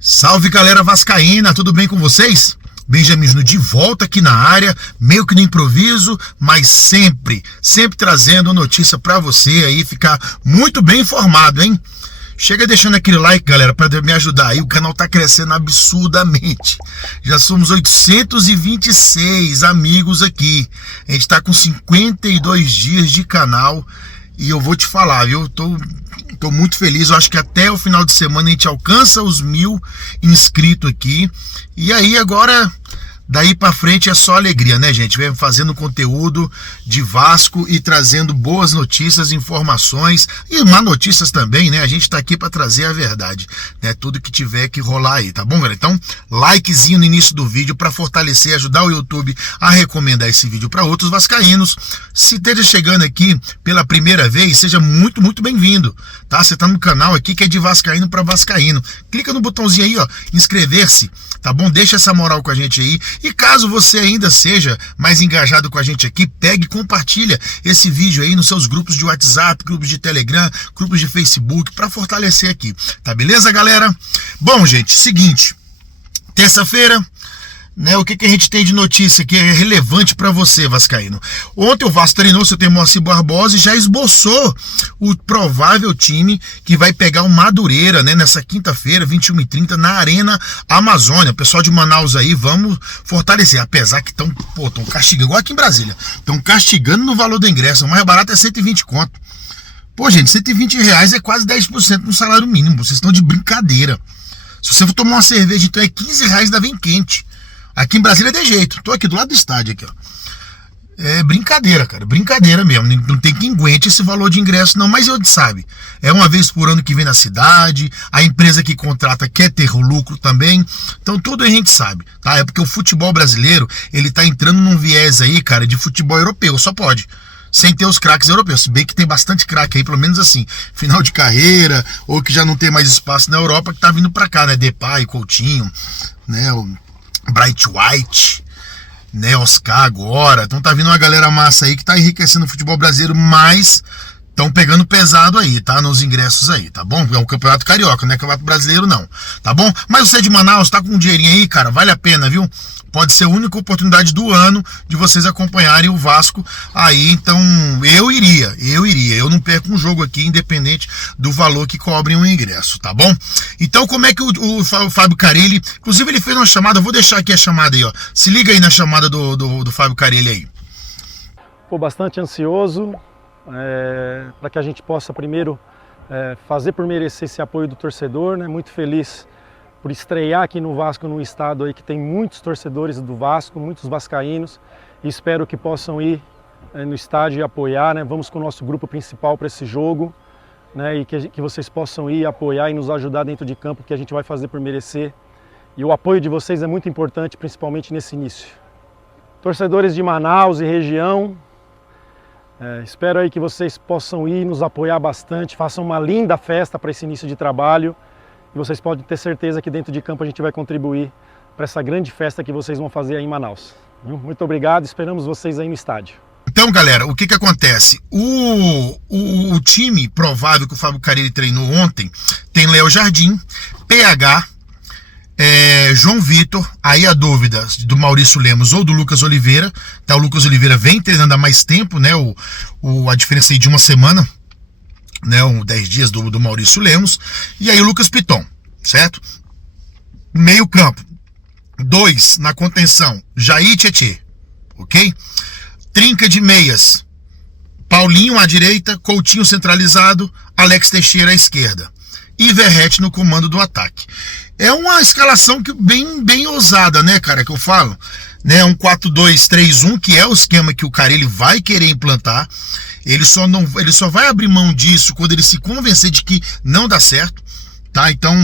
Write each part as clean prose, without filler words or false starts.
Salve, galera vascaína, tudo bem com vocês? Benjamin Júnior de volta aqui na área, meio que no improviso, mas sempre trazendo notícia pra você aí ficar muito bem informado, hein? Chega deixando aquele like, galera, para me ajudar aí. O canal tá crescendo absurdamente. Já somos 826 amigos aqui. A gente tá com 52 dias de canal. E eu vou te falar, viu? Tô muito feliz. Eu acho que até o final de semana a gente alcança os 1000 inscritos aqui. E aí agora, daí pra frente é só alegria, né, gente? Vem fazendo conteúdo de Vasco e trazendo boas notícias, informações e má notícias também, né? A gente tá aqui pra trazer a verdade, né? Tudo que tiver que rolar aí, tá bom, galera? Então, likezinho no início do vídeo pra fortalecer, ajudar o YouTube a recomendar esse vídeo pra outros vascaínos. Se esteja chegando aqui pela primeira vez, seja muito bem-vindo, tá? Você tá no canal aqui que é de vascaíno pra vascaíno. Clica no botãozinho aí, ó, inscrever-se, tá bom? Deixa essa moral com a gente aí. E caso você ainda seja mais engajado com a gente aqui, pegue e compartilha esse vídeo aí nos seus grupos de WhatsApp, grupos de Telegram, grupos de Facebook, para fortalecer aqui. Tá beleza, galera? Bom, gente, seguinte, terça-feira, né, o que a gente tem de notícia que é relevante para você, vascaíno? Ontem o Vasco treinou seu Moacir Barbosa e já esboçou o provável time que vai pegar o Madureira, né, nessa quinta-feira, 21h30, na Arena Amazônia. O pessoal de Manaus aí, vamos fortalecer. Apesar que estão castigando, igual aqui em Brasília, estão castigando no valor do ingresso. O mais barato é 120 conto. Pô, gente, 120 reais é quase 10% do salário mínimo. Vocês estão de brincadeira. Se você for tomar uma cerveja, então é 15 reais da Vem Quente. Aqui em Brasília é de jeito. Tô aqui do lado do estádio aqui, ó. É brincadeira, cara. Brincadeira mesmo. Não tem quem aguente esse valor de ingresso, não. Mas eu sabe. É uma vez por ano que vem na cidade. A empresa que contrata quer ter o lucro também. Então tudo a gente sabe, tá? É porque o futebol brasileiro, ele tá entrando num viés aí, cara, de futebol europeu. Só pode. Sem ter os craques europeus. Se bem que tem bastante craque aí, pelo menos assim, final de carreira, ou que já não tem mais espaço na Europa, que tá vindo pra cá, né? Depay, Coutinho, né? O Bright White, né, Oscar agora. Então tá vindo uma galera massa aí que tá enriquecendo o futebol brasileiro, mas estão pegando pesado aí, tá? Nos ingressos aí, tá bom? É um campeonato carioca, não é campeonato brasileiro não, tá bom? Mas você é de Manaus, tá com um dinheirinho aí, cara, vale a pena, viu? Pode ser a única oportunidade do ano de vocês acompanharem o Vasco aí, então eu iria, eu não perco um jogo aqui, independente do valor que cobrem o ingresso, tá bom? Então como é que o Fábio Carelli, inclusive ele fez uma chamada, eu vou deixar aqui a chamada aí, ó, se liga aí na chamada do Fábio Carelli aí. Pô, bastante ansioso, para que a gente possa primeiro fazer por merecer esse apoio do torcedor, né? Muito feliz por estrear aqui no Vasco, num estado aí que tem muitos torcedores do Vasco, muitos vascaínos, e espero que possam ir no estádio e apoiar, né? Vamos com o nosso grupo principal para esse jogo, né? E que vocês possam ir apoiar e nos ajudar dentro de campo, que a gente vai fazer por merecer. E o apoio de vocês é muito importante, principalmente nesse início. Torcedores de Manaus e região, espero aí que vocês possam ir nos apoiar bastante, façam uma linda festa para esse início de trabalho. E vocês podem ter certeza que dentro de campo a gente vai contribuir para essa grande festa que vocês vão fazer aí em Manaus. Muito obrigado, esperamos vocês aí no estádio. Então, galera, o que acontece? O time provável que o Fábio Carelli treinou ontem tem Léo Jardim, PH, João Vitor, aí a dúvida do Maurício Lemos ou do Lucas Oliveira, tá? O Lucas Oliveira vem treinando há mais tempo, né? A diferença aí de uma semana, né, 10 dias do Maurício Lemos, e aí o Lucas Piton, certo? Meio campo, 2 na contenção, Jair Tietê, ok? Trinca de meias, Paulinho à direita, Coutinho centralizado, Alex Teixeira à esquerda, e Verratti no comando do ataque. É uma escalação que bem ousada, né, cara, que eu falo, né, um 4-2-3-1, que é o esquema que o Carelli vai querer implantar. Ele só vai abrir mão disso quando ele se convencer de que não dá certo, tá? Então,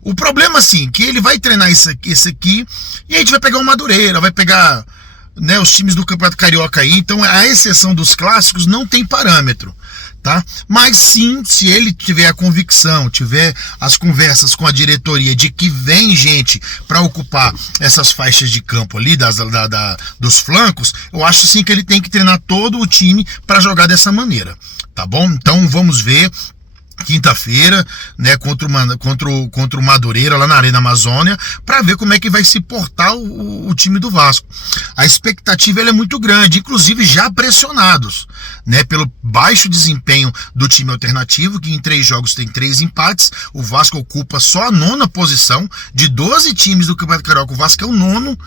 o problema, assim, que ele vai treinar esse aqui, e a gente vai pegar o Madureira, vai pegar, né, os times do Campeonato Carioca aí. Então, a exceção dos clássicos não tem parâmetro, tá? Mas sim, se ele tiver a convicção, tiver as conversas com a diretoria de que vem gente para ocupar essas faixas de campo ali, dos flancos, eu acho sim que ele tem que treinar todo o time para jogar dessa maneira, tá bom? Então vamos ver. quinta-feira, né, contra o Madureira lá na Arena Amazônia, para ver como é que vai se portar o time do Vasco. A expectativa ela é muito grande, inclusive já pressionados, né, pelo baixo desempenho do time alternativo, que em 3 jogos tem 3 empates. O Vasco ocupa só a 9ª posição de 12 times do Campeonato Carioca. O Vasco é o 9º.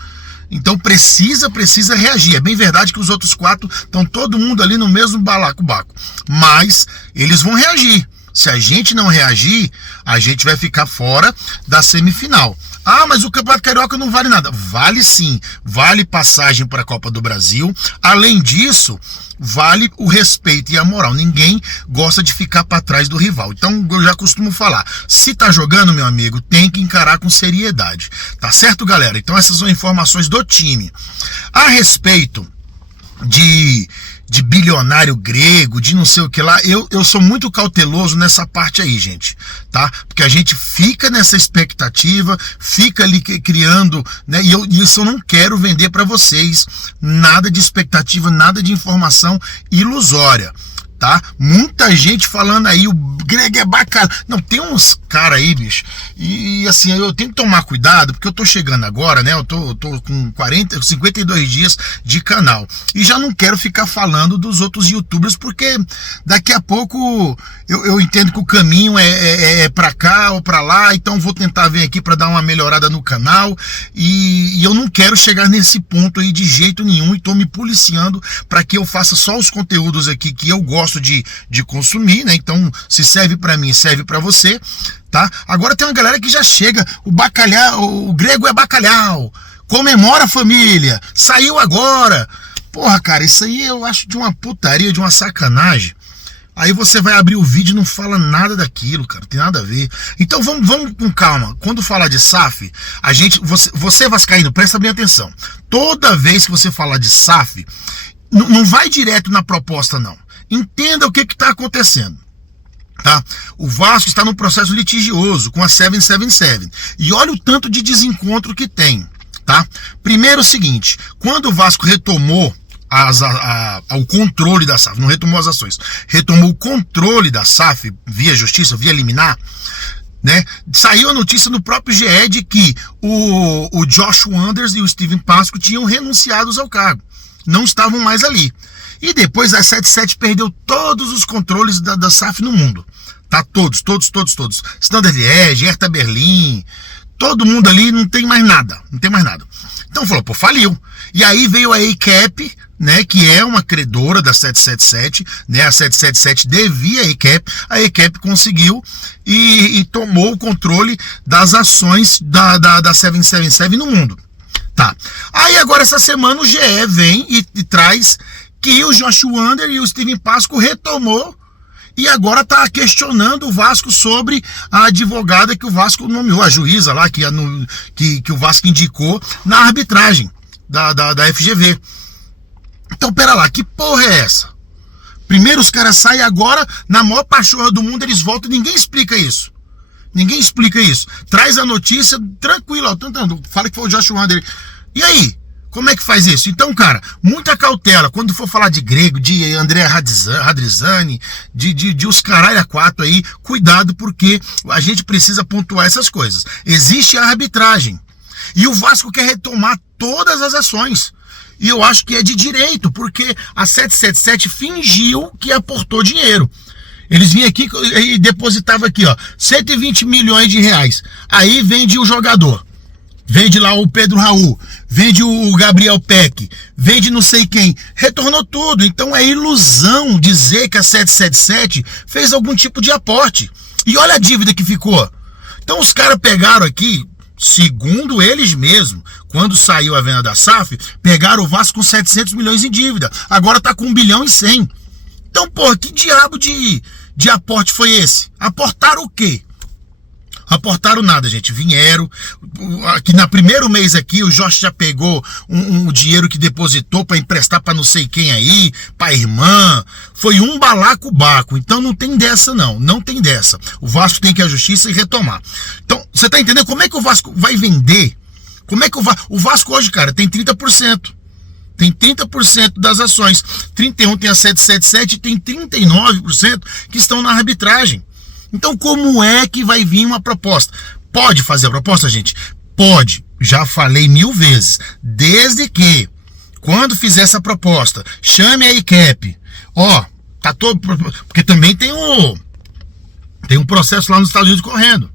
Então precisa reagir. É bem verdade que os outros 4 estão todo mundo ali no mesmo balacobaco, mas eles vão reagir. Se a gente não reagir, a gente vai ficar fora da semifinal. Ah, mas o Campeonato Carioca não vale nada. Vale sim, vale passagem para a Copa do Brasil. Além disso, vale o respeito e a moral. Ninguém gosta de ficar para trás do rival. Então, eu já costumo falar, se tá jogando, meu amigo, tem que encarar com seriedade. Tá certo, galera? Então, essas são informações do time. A respeito de bilionário grego, de não sei o que lá, eu sou muito cauteloso nessa parte aí, gente, tá? Porque a gente fica nessa expectativa, fica ali criando, né? E isso eu não quero vender para vocês nada de expectativa, nada de informação ilusória, tá? Muita gente falando aí, o grego é bacana. Não, tem uns caras aí, bicho, e assim, eu tenho que tomar cuidado, porque eu tô chegando agora, né? Eu tô com 52 dias de canal, e já não quero ficar falando dos outros youtubers, porque daqui a pouco eu entendo que o caminho é pra cá ou pra lá, então vou tentar vir aqui pra dar uma melhorada no canal, e eu não quero chegar nesse ponto aí de jeito nenhum, e tô me policiando para que eu faça só os conteúdos aqui que eu gosto de consumir, né? Então, se serve para mim, serve para você, tá? Agora tem uma galera que já chega, o bacalhau, o grego é bacalhau, comemora a família, saiu agora. Porra, cara, isso aí eu acho de uma putaria, de uma sacanagem. Aí você vai abrir o vídeo e não fala nada daquilo, cara, tem nada a ver. Então vamos com calma. Quando falar de SAF, você vascaíno, presta bem atenção. Toda vez que você falar de SAF, não vai direto na proposta, não. Entenda o que está acontecendo, tá? O Vasco está num processo litigioso com a 777 e olha o tanto de desencontro que tem, tá? Primeiro o seguinte, quando o Vasco retomou o controle da SAF, não retomou as ações, retomou o controle da SAF via justiça, via liminar, né? Saiu a notícia no próprio GE de que o Josh Wanders e o Steven Pasco tinham renunciado ao cargo, não estavam mais ali. E depois a 77 perdeu todos os controles da SAF no mundo. Tá? Todos. Standard Liège, Hertha Berlim, todo mundo ali, não tem mais nada. Então falou, pô, faliu. E aí veio a ACAP, né, que é uma credora da 777, né, a 777 devia a ACAP conseguiu e tomou o controle das ações da 777 no mundo. Tá. Aí agora essa semana o GE vem e traz que o Josh Wander e o Steven Pasco retomou e agora está questionando o Vasco sobre a advogada que o Vasco nomeou, a juíza lá que o Vasco indicou na arbitragem da FGV. Então pera lá, que porra é essa? Primeiro os caras saem, agora na maior pachorra do mundo eles voltam e ninguém explica isso. Traz a notícia tranquilo, fala que foi o Josh Wander. E aí? Como é que faz isso? Então, cara, muita cautela. Quando for falar de grego, de André Radrizzani, de os caralho a 4 aí, cuidado, porque a gente precisa pontuar essas coisas. Existe a arbitragem. E o Vasco quer retomar todas as ações. E eu acho que é de direito, porque a 777 fingiu que aportou dinheiro. Eles vinham aqui e depositavam aqui, ó, 120 milhões de reais. Aí vende o jogador. Vende lá o Pedro Raul, vende o Gabriel Peck, vende não sei quem, retornou tudo. Então é ilusão dizer que a 777 fez algum tipo de aporte. E olha a dívida que ficou. Então os caras pegaram aqui, segundo eles mesmos, quando saiu a venda da SAF, pegaram o Vasco com 700 milhões em dívida. Agora tá com 1 bilhão e 100. Então, porra, que diabo de aporte foi esse? Aportaram o quê? Aportaram nada, gente. Vieram. Aqui na primeiro mês aqui, o Jorge já pegou um dinheiro que depositou para emprestar para não sei quem aí, para irmã. Foi um balacobaco. Então não tem dessa, não. Não tem dessa. O Vasco tem que ir à justiça e retomar. Então, você tá entendendo como é que o Vasco vai vender? Como é que o Vasco hoje, cara, tem 30%. Tem 30% das ações. 31% tem a 777 e tem 39% que estão na arbitragem. Então como é que vai vir uma proposta? Pode fazer a proposta, gente? Pode. Já falei 1000 vezes. Desde que, quando fizer essa proposta, chame a ICAP. Ó, tá todo... Porque também tem um processo lá nos Estados Unidos correndo,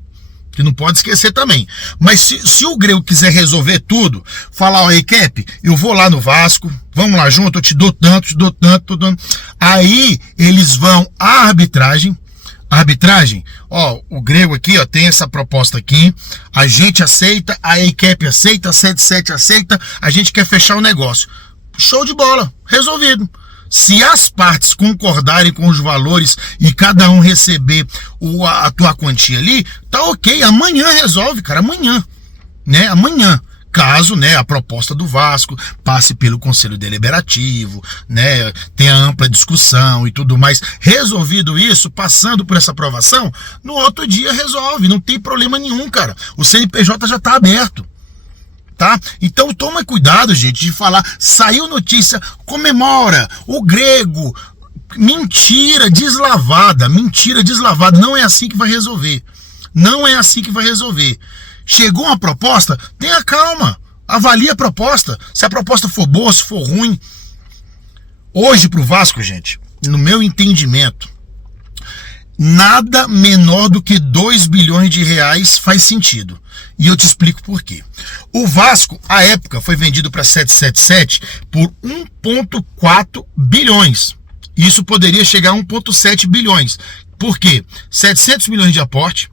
que não pode esquecer também. Mas se o grego quiser resolver tudo, falar, ó, ICAP, eu vou lá no Vasco, vamos lá junto, eu te dou tanto, te dou tanto, te dou tanto. Aí eles vão à arbitragem. Arbitragem, ó, o grego aqui, ó, tem essa proposta aqui, a gente aceita, a ICAP aceita, a 77 aceita, a gente quer fechar o negócio. Show de bola, resolvido. Se as partes concordarem com os valores e cada um receber a tua quantia ali, tá ok, amanhã resolve, cara, amanhã, né, amanhã. Caso, né, a proposta do Vasco passe pelo Conselho Deliberativo, né, tenha ampla discussão e tudo mais. Resolvido isso, passando por essa aprovação, no outro dia resolve, não tem problema nenhum, cara. O CNPJ já está aberto, tá? Então toma cuidado, gente, de falar, saiu notícia, comemora, o grego, mentira deslavada, não é assim que vai resolver. Não é assim que vai resolver. Chegou uma proposta, tenha calma, avalie a proposta, se a proposta for boa, se for ruim. Hoje pro Vasco, gente, no meu entendimento, nada menor do que 2 bilhões de reais faz sentido. E eu te explico por quê. O Vasco, à época, foi vendido para 777 por 1,4 bilhões. Isso poderia chegar a 1,7 bilhões. Por quê? 700 milhões de aporte,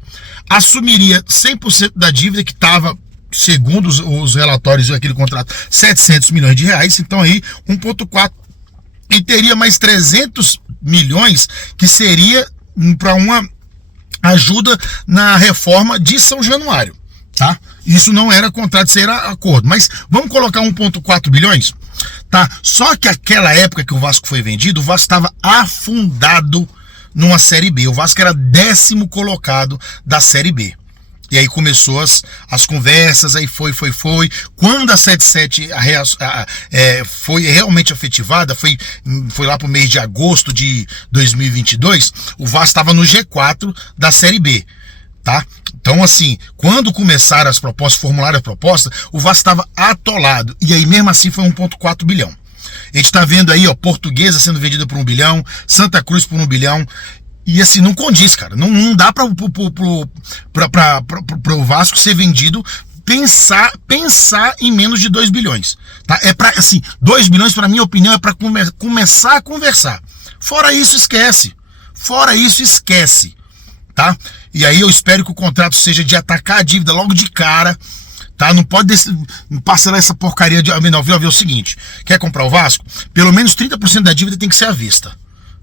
assumiria 100% da dívida que estava, segundo os relatórios daquele contrato, 700 milhões de reais, então aí 1,4, e teria mais 300 milhões que seria para uma ajuda na reforma de São Januário, tá? Isso não era contrato, isso era acordo, mas vamos colocar 1,4 bilhões, tá? Só que aquela época que o Vasco foi vendido, o Vasco estava afundado numa Série B. O Vasco era 10º colocado da Série B. E aí começou as conversas, aí foi. Quando a 77 foi realmente efetivada, foi lá para o mês de agosto de 2022, o Vasco estava no G4 da Série B, tá? Então, assim, quando começaram as propostas, formularam a proposta, o Vasco estava atolado. E aí, mesmo assim, foi 1,4 bilhão. A gente tá vendo aí, ó, Portuguesa sendo vendida por 1 bilhão, Santa Cruz por 1 bilhão, e assim, não condiz, cara, não dá para o Vasco ser vendido, pensar em menos de 2 bilhões, tá? É para, assim, 2 bilhões, para minha opinião, é para começar a conversar. Fora isso, esquece, tá? E aí eu espero que o contrato seja de atacar a dívida logo de cara, tá? Não pode parcelar essa porcaria de... Não, viu, o seguinte, quer comprar o Vasco? Pelo menos 30% da dívida tem que ser à vista,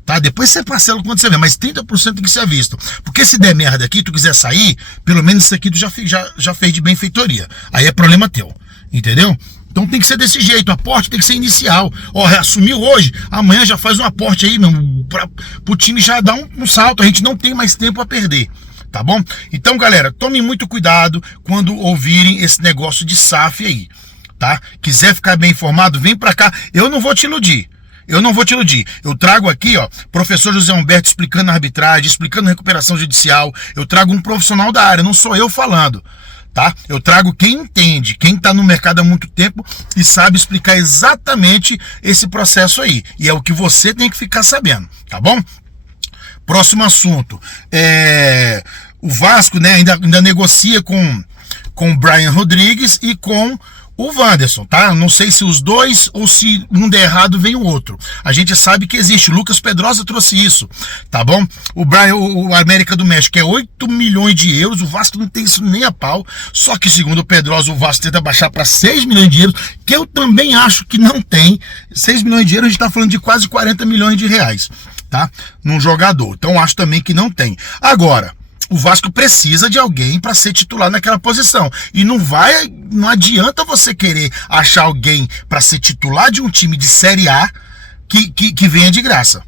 tá? Depois você parcela quando você vê, mas 30% tem que ser à vista. Porque se der merda aqui, tu quiser sair, pelo menos isso aqui tu já fez de benfeitoria. Aí é problema teu, entendeu? Então tem que ser desse jeito, o aporte tem que ser inicial. Ó, assumiu hoje, amanhã já faz um aporte aí, meu, pro time já dar um salto, a gente não tem mais tempo a perder. Tá bom? Então, galera, tome muito cuidado quando ouvirem esse negócio de SAF aí, tá? Quiser ficar bem informado, vem pra cá. Eu não vou te iludir. Eu trago aqui, ó, professor José Humberto explicando a arbitragem, explicando a recuperação judicial. Eu trago um profissional da área, não sou eu falando, tá? Eu trago quem entende, quem tá no mercado há muito tempo e sabe explicar exatamente esse processo aí. E é o que você tem que ficar sabendo, tá bom? Próximo assunto, o Vasco, né, ainda negocia com o Brian Rodrigues e com o Wanderson, tá? Não sei se os dois ou se um der errado vem o outro. A gente sabe que existe, o Lucas Pedrosa trouxe isso, tá bom? O América do México é 8 milhões de euros, o Vasco não tem isso nem a pau, só que segundo o Pedrosa, o Vasco tenta baixar para 6 milhões de euros, que eu também acho que não tem. 6 milhões de euros, a gente tá falando de quase 40 milhões de reais, tá? Num jogador, então acho também que não tem. Agora, o Vasco precisa de alguém para ser titular naquela posição. E não adianta você querer achar alguém para ser titular de um time de Série A que venha de graça.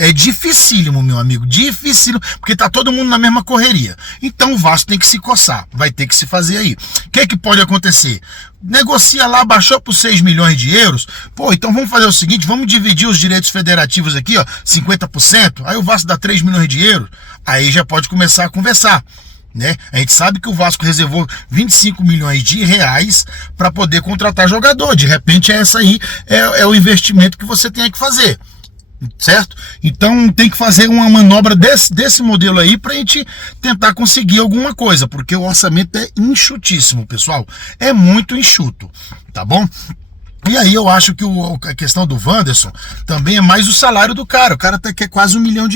É dificílimo, meu amigo, dificílimo, porque tá todo mundo na mesma correria. Então o Vasco tem que se coçar, vai ter que se fazer aí. O que é que pode acontecer? Negocia lá, baixou por 6 milhões de euros. Pô, então vamos fazer o seguinte, vamos dividir os direitos federativos aqui, ó, 50%, aí o Vasco dá 3 milhões de euros, aí já pode começar a conversar. Né? A gente sabe que o Vasco reservou 25 milhões de reais para poder contratar jogador. De repente essa aí é o investimento que você tem que fazer, certo? Então tem que fazer uma manobra desse modelo aí para a gente tentar conseguir alguma coisa, porque o orçamento é enxutíssimo, pessoal, é muito enxuto, tá bom? E aí eu acho que a questão do Wanderson também é mais o salário do cara. O cara quer quase R$1 milhão.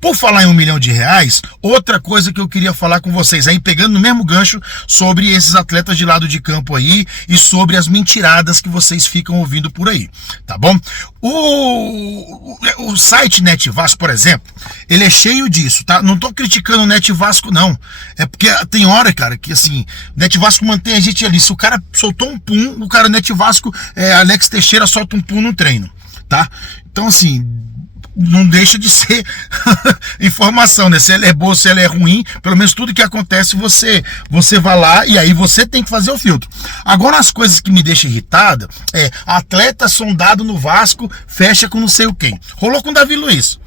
Por falar em R$1 milhão, outra coisa que eu queria falar com vocês, aí pegando no mesmo gancho sobre esses atletas de lado de campo aí e sobre as mentiradas que vocês ficam ouvindo por aí, tá bom? O site Net Vasco, por exemplo, ele é cheio disso, tá? Não tô criticando o Net Vasco, não. É porque tem hora, cara, que assim, Net Vasco mantém a gente ali. Se o cara soltou um pum, o cara Net Vasco, Alex Teixeira solta um pum no treino, tá? Então, assim, não deixa de ser informação, né? Se ela é boa, se ela é ruim, pelo menos tudo que acontece você vai lá e aí você tem que fazer o filtro. Agora, as coisas que me deixam irritada atleta sondado no Vasco fecha com não sei o quem. Rolou com o Davi Luiz.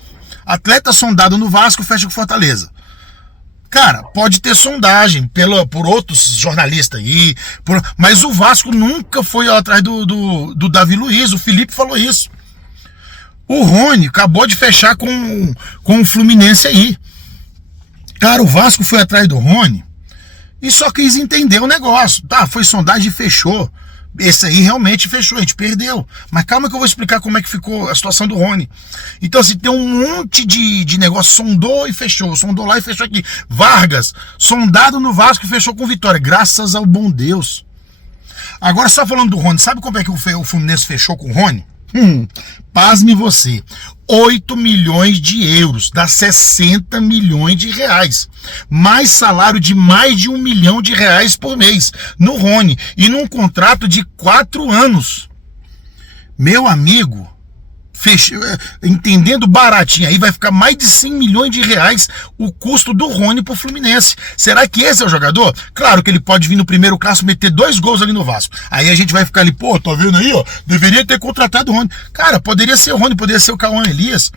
Atleta sondado no Vasco fecha com Fortaleza. Cara, pode ter sondagem por outros jornalistas aí, mas o Vasco nunca foi atrás do Davi Luiz. O Felipe falou isso. O Rony acabou de fechar com o Fluminense aí. Cara, o Vasco foi atrás do Rony e só quis entender o negócio. Tá, foi sondagem e fechou. Esse aí realmente fechou, a gente perdeu. Mas calma que eu vou explicar como é que ficou a situação do Rony. Então, assim, tem um monte de negócio. Sondou e fechou. Sondou lá e fechou aqui. Vargas, sondado no Vasco e fechou com Vitória. Graças ao bom Deus. Agora, só falando do Rony, sabe como é que o Fluminense fechou com o Rony? Pasme você, 8 milhões de euros, dá 60 milhões de reais, mais salário de mais de R$1 milhão por mês no Rony, e num contrato de 4 anos. Meu amigo, entendendo baratinho aí, vai ficar mais de 100 milhões de reais o custo do Rony pro Fluminense. Será que esse é o jogador? Claro que ele pode vir no primeiro clássico meter 2 gols ali no Vasco. Aí a gente vai ficar ali, pô, tá vendo aí, ó, deveria ter contratado o Rony. Cara, poderia ser o Rony, poderia ser o Cauã Elias,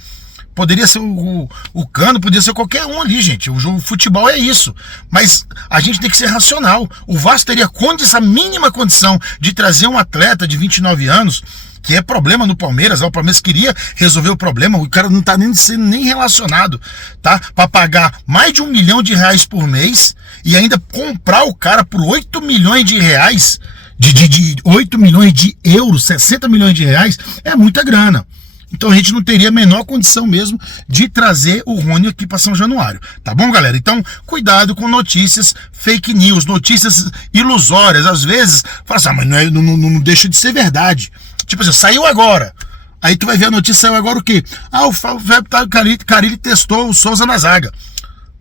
poderia ser o Cano, poderia ser qualquer um ali, gente. O futebol é isso. Mas a gente tem que ser racional. O Vasco teria essa mínima condição de trazer um atleta de 29 anos, que é problema no Palmeiras. O Palmeiras queria resolver o problema, o cara não tá nem sendo nem relacionado, tá? Para pagar mais de R$1 milhão por mês e ainda comprar o cara por 8 milhões de reais, de 8 milhões de euros, 60 milhões de reais, é muita grana. Então a gente não teria a menor condição mesmo de trazer o Rony aqui para São Januário. Tá bom, galera? Então, cuidado com notícias fake news, notícias ilusórias. Às vezes, fala assim, mas não deixa de ser verdade. Tipo assim, saiu agora. Aí tu vai ver a notícia, saiu agora o quê? O Carille testou o Souza na zaga.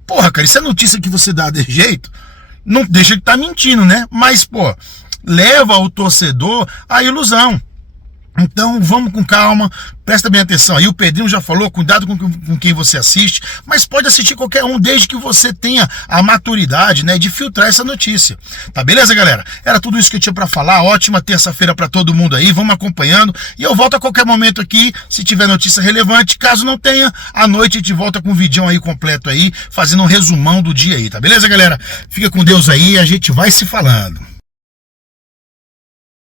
Porra, cara, isso é notícia que você dá de jeito? Não deixa de estar mentindo, né? Mas, pô, leva o torcedor à ilusão. Então vamos com calma, presta bem atenção aí, o Pedrinho já falou, cuidado com quem você assiste, mas pode assistir qualquer um, desde que você tenha a maturidade, né, de filtrar essa notícia, tá beleza, galera? Era tudo isso que eu tinha pra falar, ótima terça-feira pra todo mundo aí, vamos acompanhando, e eu volto a qualquer momento aqui, se tiver notícia relevante, caso não tenha, à noite a gente volta com um vídeo aí completo aí, fazendo um resumão do dia aí, tá beleza, galera? Fica com Deus aí, a gente vai se falando.